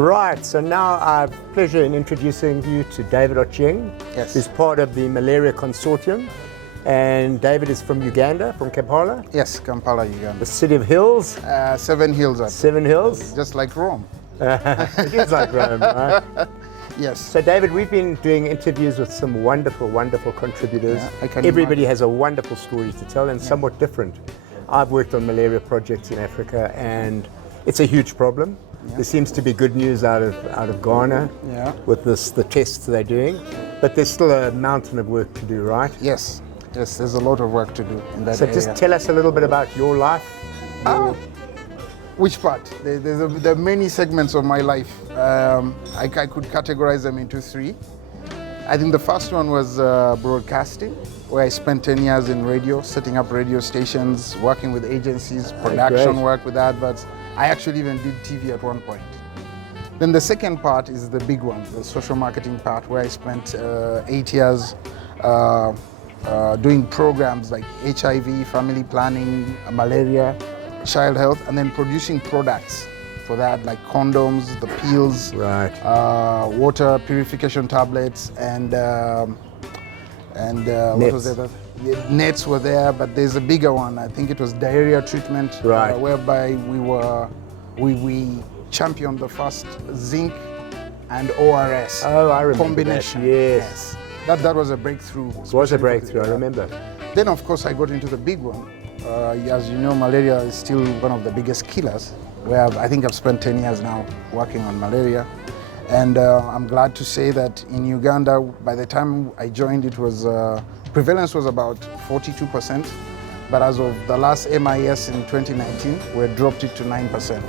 Right, so now I have pleasure in introducing you to David Ochieng, Yes. who's part of the Malaria Consortium. And David is from Uganda, from Kampala, Yes, Kampala, Uganda. the city of hills, 7 hills, actually. 7 hills. Just like Rome. It is like Rome, right? Yes. So David, we've been doing interviews with some wonderful, wonderful contributors. Yeah, I can Everybody imagine. has a wonderful story to tell and somewhat different. I've worked on malaria projects in Africa and it's a huge problem. Yeah. There seems to be good news out of Ghana Yeah. with the tests they're doing, but there's still a mountain of work to do, right? Yes. Yes, there's a lot of work to do in that So area. just tell us a little bit about your life. Which part? There are many segments of my life. I could categorize them into 3. I think the first one was broadcasting, where I spent 10 years in radio, setting up radio stations, working with agencies, production great. work with adverts. I actually even did TV at one point. Then the second part is the big one, the social marketing part, where I spent 8 years doing programs like HIV, family planning, malaria, child health, and then producing products for that, like condoms, the pills, Right. water purification tablets, and what was Nets. the other? Yeah, nets were there, but there's a bigger one. I think it was diarrhea treatment, Right. whereby we championed the first zinc and ORS Oh, I remember combination. that. Yes. That was a breakthrough. It was a especially for the- breakthrough, I remember. Then, of course, I got into the big one. As you know, malaria is still one of the biggest killers. I think I've spent 10 years now working on malaria. And I'm glad to say that in Uganda, by the time I joined, it was prevalence was about 42%. But as of the last MIS in 2019, we dropped it to 9%.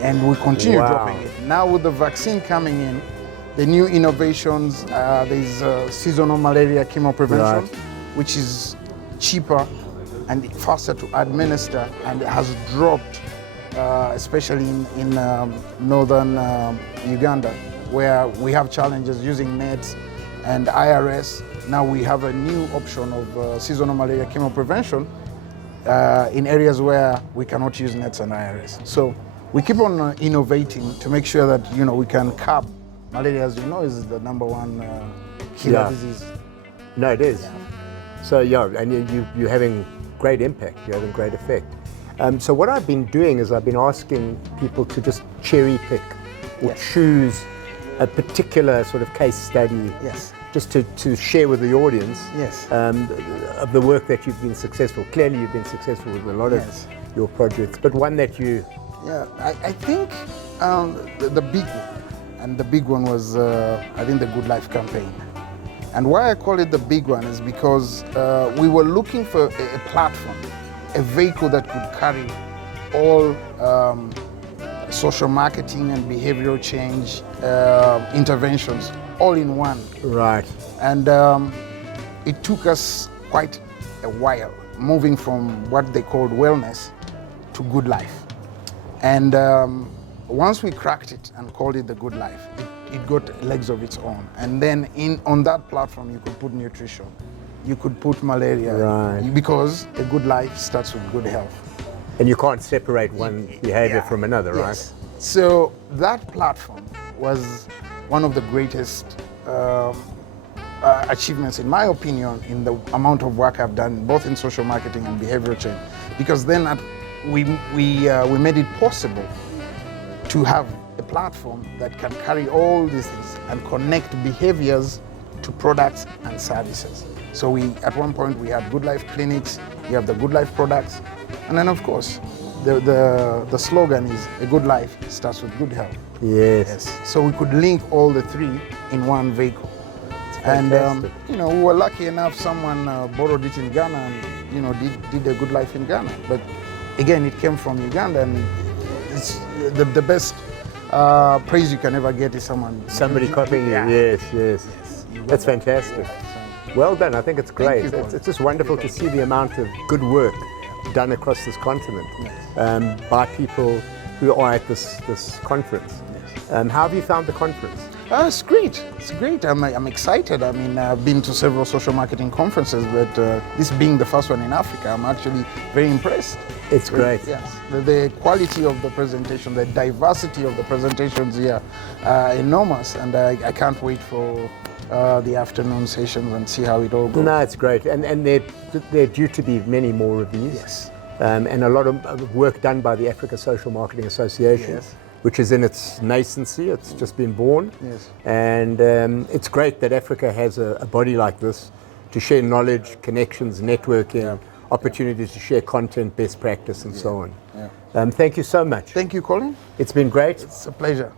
And we continue Wow. dropping it. Now with the vaccine coming in, the new innovations, there's seasonal malaria chemoprevention, Right. which is cheaper and faster to administer, and it has dropped, especially in northern Uganda, where we have challenges using nets and IRS. Now we have a new option of seasonal malaria chemoprevention in areas where we cannot use nets and IRS. So we keep on innovating to make sure that we can curb malaria. As you know, is the #1 killer Yeah. disease. No, it is. So yeah, and you're having great impact, you're having great effect. So what I've been doing is I've been asking people to just cherry pick or Yes. choose a particular sort of case study Yes. just to share with the audience Yes. of the work that you've been successful. Clearly you've been successful with a lot Yes. of your projects, but one that you... Yeah, I think the big one, and the big one was, I think, the Good Life campaign. And why I call it the big one is because we were looking for a platform, a vehicle that could carry all social marketing and behavioral change interventions all in one. Right. And it took us quite a while, moving from what they called wellness to good life. And once we cracked it and called it the Good Life, it got legs of its own. And then on that platform, you could put nutrition, you could put malaria, Right. because a good life starts with good health. And you can't separate one behavior Yeah. from another, right? Yes. So that platform was one of the greatest achievements, in my opinion, in the amount of work I've done, both in social marketing and behavioral change. Because then we made it possible to have a platform that can carry all these things and connect behaviors to products and services. So at one point we had Good Life clinics, we have the Good Life products, and then of course the slogan is a good life starts with good health. Yes. So we could link all the 3 in one vehicle. And fantastic. we were lucky enough, someone borrowed it in Ghana and did a Good Life in Ghana. But again, it came from Uganda, and it's the best praise you can ever get is Somebody copying you, Yeah. yes. That's fantastic. Well done, I think it's great. you. It's just wonderful to see the amount of good work done across this continent by people who are at this conference. How have you found the conference? It's great. It's great. I'm excited. I mean, I've been to several social marketing conferences, but this being the first one in Africa, I'm actually very impressed. It's great. Yes. The quality of the presentation, the diversity of the presentations here are enormous, and I can't wait for the afternoon sessions and see how it all goes. No, it's great. And there are due to be many more of these. Yes. And a lot of work done by the Africa Social Marketing Association. Yes. Which is in its nascency, it's just been born. Yes. And it's great that Africa has a body like this to share knowledge, connections, networking, opportunities to share content, best practice, and so on. Yeah. Thank you so much. Thank you, Colin. It's been great. It's a pleasure.